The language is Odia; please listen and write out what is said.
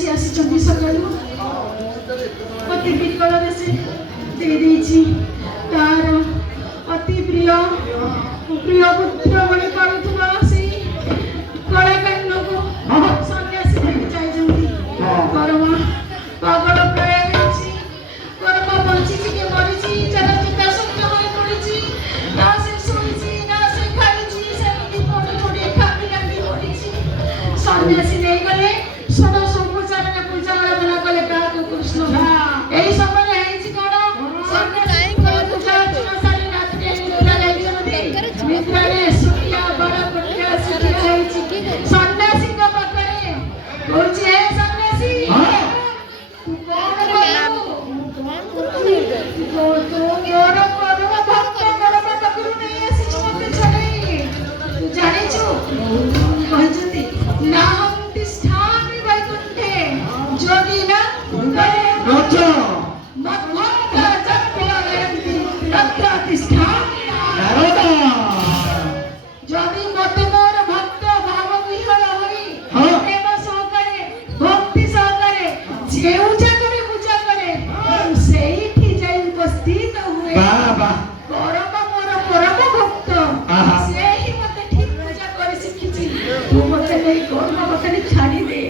ସନ୍ନ୍ୟାସୀ ଆସିଛନ୍ତି ସକାଳୁ ଅତି ବିକଳରେ ସେ ଦେଇଦେଇଛି ତାର ଅତି ପ୍ରିୟ ପୁତ୍ର ଭଳି କରୁଥିବା ସେଇ କଳାକାରକୁ ସନ୍ନ୍ୟାସୀ ଦେଇକି ଯାଇଛନ୍ତି। କର୍ମ ପାଗଳ ପ୍ରାୟ ହେଇଛି, କର୍ମ ବଞ୍ଚିଛି କି ମରିଛି, ଯାର ଚିତା ସତ୍ୟ ହୋଇ ପଡ଼ିଛି। ନା ସେ ଶୋଇଛି ନା ସେ ଖାଇଛି, ସେମିତି ପଡ଼ି ପଡ଼ି ଖାଲି କାନ୍ଦି ପଡ଼ିଛି। ସନ୍ନ୍ୟାସୀ ନେଇଗଲେ ଷୋଡ଼ଶ ଉପଚାରରେ ପୂଜା ଆରାଧନା କଲେ କାହାକୁ କୃଷ୍ଣ। ଏହି ସମୟରେ ହେଇଛି କଣ, ସନ୍ନ୍ୟାସୀଙ୍କର ପୂଜା ଅର୍ଚ୍ଚନା ସାରି ରାତିରେ ନିଦ୍ରା ଯାଇଛନ୍ତି। ନିଦ୍ରାରେ ଶୁଖିଲା ବଡ଼ କୁଟିଆ ଶିଖିଆ ହେଇଛି ସନ୍ନ୍ୟାସୀଙ୍କ ପାଖରେ। କହୁଛି ହେ ସନ୍ନ୍ୟାସୀ, ତୁ କଣ କରିବୁ? ତୁ ମୋର ପରମ ଭକ୍ତ ପରମ ପାଖରୁ ନେଇ ଆସିଛୁ ମତେ ଛଡ଼େଇ। ତୁ ଜାଣିଛୁ କହିଛନ୍ତି ନା ତିଷ୍ଠାମି ବୈକୁଣ୍ଠେ ଯୋଗିନା ତତ୍ର ତିଷ୍ଠାମି। ଯଦି ମତେ ମୋର ଭକ୍ତ ଭାବ ବିହ୍ୱଳ ହୋଇ ପ୍ରେମ ସହକାରେ ଭକ୍ତି ସହକାରେ ଯେଉଁ ଜାଗାରେ ପୂଜା କରେ ସେଇଠି ଯାଇ ଉପସ୍ଥିତ ହୁଏ। ପରମ ମୋର ପରମ ଭକ୍ତ ସେ ହିଁ ମତେ ଠିକ ପୂଜା କରି ଶିଖିଛି। ତୁ ମତେ ନେଇ କର୍ମ କଥା ଛାଡ଼ି ଦେ।